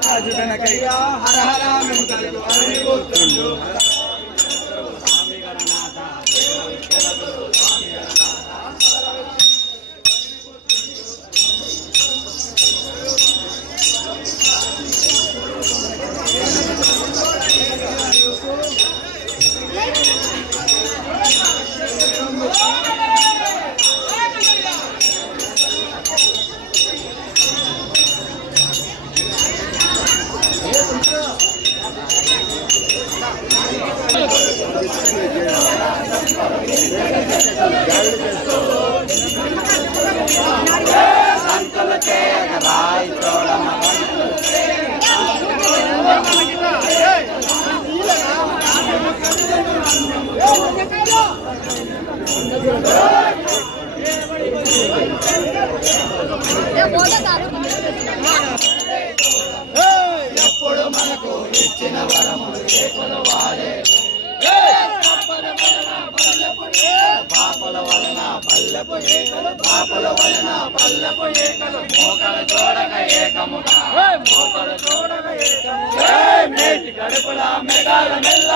రాజు వెనకయ్యా హర హర వెంకటయ్య అని పోతుండు స్వామి గణనాథ స్వామి ఎప్పుడు మనకు ఇచ్చిన వరము వాడే పాపల వలన పల్లెపు ఏకలు పాపల వలన పల్లెపు ఏకలు మోకలు చూడక ఏకముగా మోకలు చూడక ఏకముగా మేటి కడుపుల మెగాల మెల్ల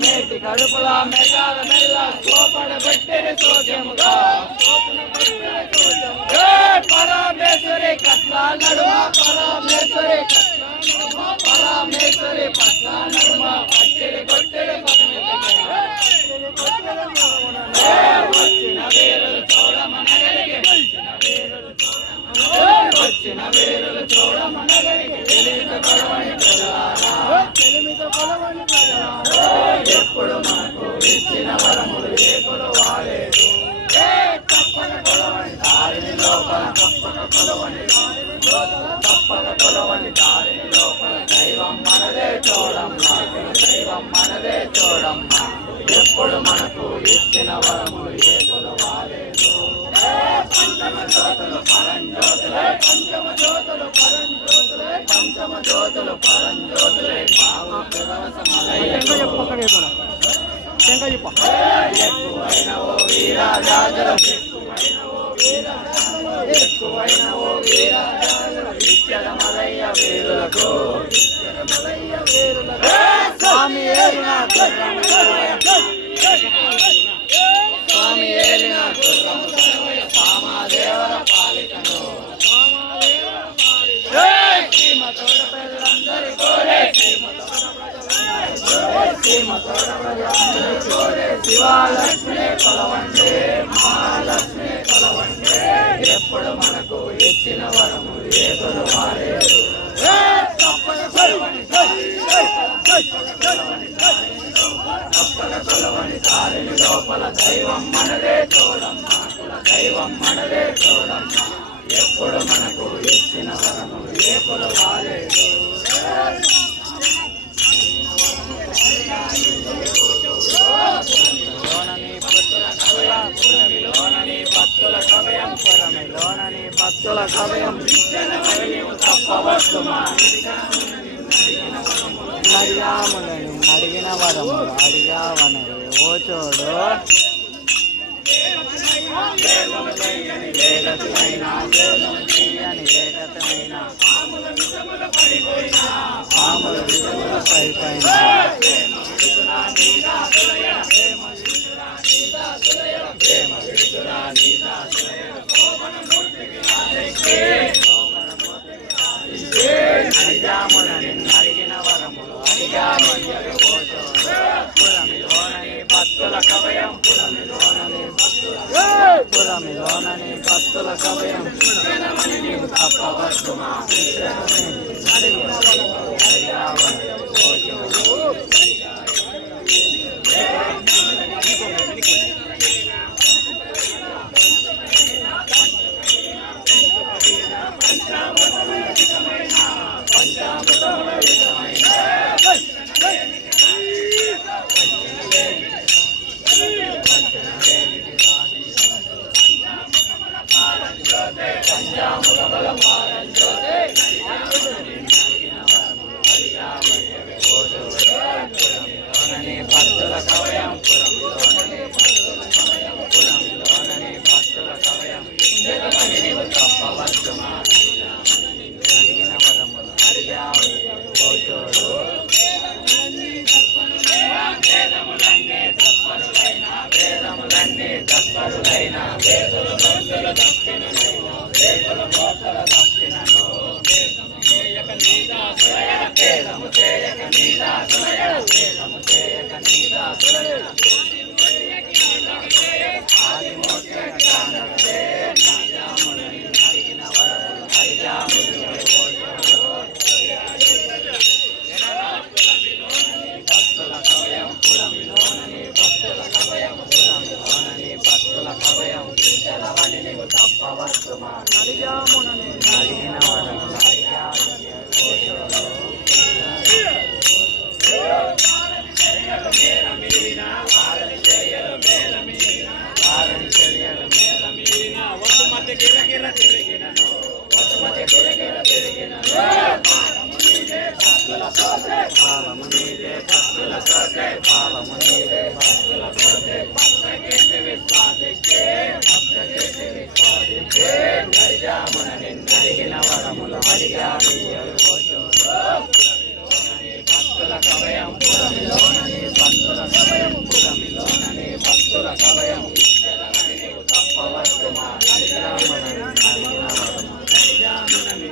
మేటి కడుపుల మెగాల మెల్ల సోపడ పెట్టిన సోద్యముగా పరమేశ్వరి కట్ల నడుమ పరమేశ్వరి పరమేశ్వరి పట్ల నడుమ పట్టిడి కొట్టిడి వచ్చిన వీరులు చూడమనగలిగి వచ్చిన వీరులు చూడమనగలిగి ఎప్పుడు మనకు ఇచ్చిన వరములు ఏకులు వాడేదు తప్పక కొలవని దారిని లోపల తప్పక కొలవని తప్పక కొలవని దారిని లోపల దైవం మనదే చూడమ్మ దైవం మనదే చూడమ్మ ఎప్పుడు మనకు ఇచ్చిన వరములు ఏకులు వాడేదు పంచమ జ్యోతులు పరంజ్యోతులే పంచమ జ్యోతులు పరంజ్యోతులే పంచమ జ్యోతులు పరంజ్యోతులే బావు ఎక్కువైన ఓ వీరా రాజులు ఎక్కువైన ఓ వీరా రాజులు ఇచ్చడమలయ్య వీరులకు స్వామి ఏలిన స్వామి ఏలిన సామాదేవర పాలికను శ్రీమతోడ ప్రజలందరి కోరే శ్రీమతోడ ప్రజలందరి కోరే శివాలక్ష్మి కొలవండే మహాలక్ష్మి కొలవండే ఎప్పుడు మనకు ఇచ్చిన వరము ఏకులు వాడేదు తప్పక కొలవని దారిని లోపల దైవం మనదే చూడమ్మ దైవం మనదే చూడమ్మ ఎప్పుడు మనకు ఇచ్చిన వరము ఏకులు వాడేదు భక్తుల కవయం పురమిలోనని భక్తుల కవయం తప్పవద్దుమా అడిగాములని అడిగిన వరము అడిగావనరు ఓ చూడు వేగతమైన వేగతమైన పాముల విధముల పైపైన అడిగాములని అడిగిన వరములు అడిగామని పురమిలోనని భక్తుల కవయం పురమిలోనని భక్తుల కవయం తప్పవద్దుమా రేగుల మోకల దక్షిణను చేయక నీదాసులయల పేదము చేయక నీదాసులయల పేదము చేయక నీదాసులయల ఆది మోక్ష కాండలే నాజాములని అడిగిన వరములు హరిజాములు భక్తుల కవయం పురమిలోనని భక్తుల కవయం పురమిలోనని భక్తుల కవయం తెలవని నీవు తప్పవస్తుమా హరిజాములని అడిగిన వరములు అడిగిన వరములు హరిజాని భక్తుల కవయం పురమిలోనని భక్తుల కవయం పురమిలోనని భక్తుల కవయం తప్పవస్తుమా హరిజామునని అడిగిన వరములు హరిజామునని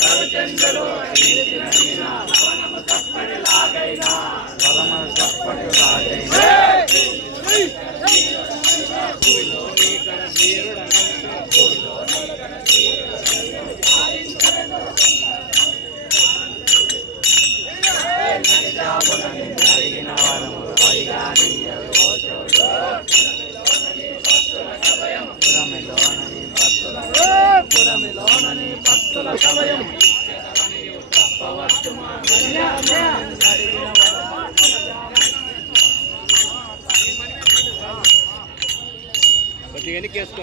రవిచంద్రులు తప్పటిలాగైనా అడిగిన వరములు హరిజాని పురమిలోనని భక్తుల కవయం తప్పవస్తుమా కొద్దిగా ఎన్నికేసుకో